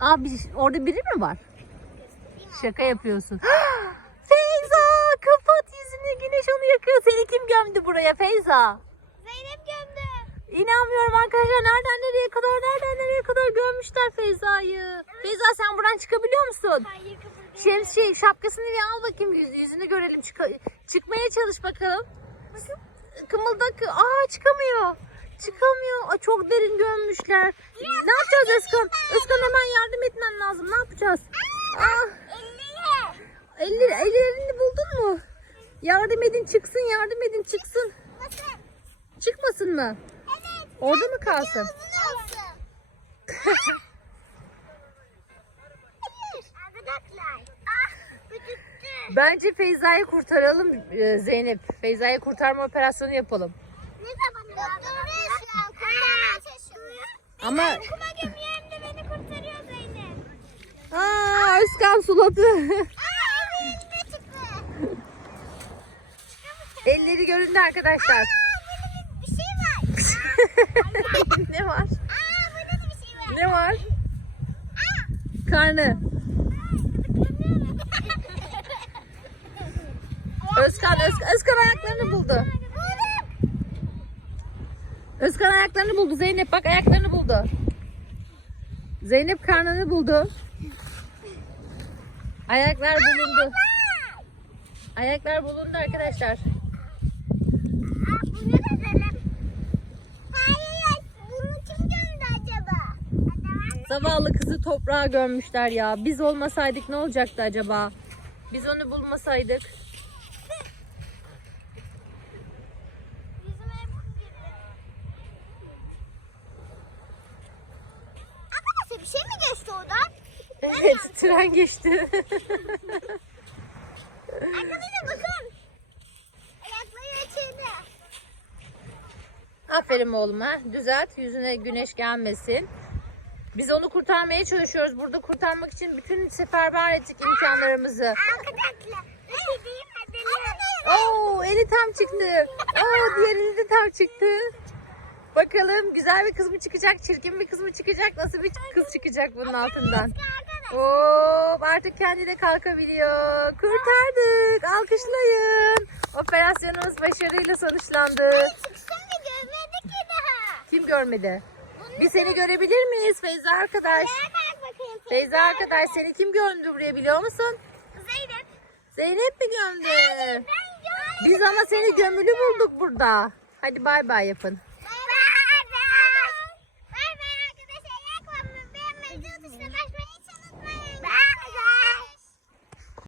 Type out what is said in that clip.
Abi orada biri mi var? Şaka yapıyorsun. Feyza kapat yüzünü güneş onu yakıyor. Seni kim gömdü buraya Feyza? Zeynep gömdü. İnanmıyorum arkadaşlar nereden nereye kadar nereden nereye kadar gömmüşler Feyza'yı. Feyza sen buradan çıkabiliyor musun? Hayır. Şems şey şapkasını bir al bakayım yüzü, yüzünü görelim. Çıka- çıkmaya çalış bakalım. Kımıldak. Aa çıkamıyor. Çıkamıyor. Aa, çok derin gömmüşler. Ne yapacağız Özkan? Özkan hemen yardım lazım. Ne yapacağız? Ah, Elliye. elleri, ellerini buldun mu? Yardım edin çıksın yardım edin çıksın. Nasıl? Çıkmasın mı? Evet. Orada mı kalsın? Ah. Bence Feyza'yı kurtaralım e, Zeynep. Feyza'yı kurtarma operasyonu yapalım. Ne zaman. Ama Kuma gömüyor hem de beni kurtarıyor Zeynep. aa, Özkan suladı. Elleri göründü arkadaşlar. Aa burada bir şey var. ne var? Aa bir şey var. Ne var? Aa. Karnı. Özkan, Öz- Özkan ayaklarını buldu. Özkan ayaklarını buldu. Zeynep bak ayaklarını buldu. Zeynep karnını buldu. Ayaklar bulundu. Ayaklar bulundu arkadaşlar. Bunu da. Hayır bunu kim gömdü acaba? Zavallı kızı toprağa gömmüşler ya. Biz olmasaydık ne olacaktı acaba? Biz onu bulmasaydık. Arkadaşlar bir şey mi geçti oradan? Evet, tren geçti. Arkadaşlar bakın. Ayakları açıldı. Aferin oğluma. Düzelt. Yüzüne güneş gelmesin. Biz onu kurtarmaya çalışıyoruz. Burada kurtarmak için bütün seferber ettik imkanlarımızı. Arkadaşlar. Oo, eli tam çıktı. Oo, diğer eli de tam çıktı. Bakalım güzel bir kız mı çıkacak, çirkin bir kız mı çıkacak, nasıl bir kız çıkacak bunun altından. Oo, artık kendi de kalkabiliyor. Kurtardık. Alkışlayın. Operasyonumuz başarıyla sonuçlandı. Kim görmedi? Bir seni görebilir miyiz Feyza arkadaş? Feyza arkadaş seni kim gömdü buraya biliyor musun? Zeynep. Zeynep mi gömdü? Biz ama seni gömülü bulduk burada. Hadi bay bay yapın.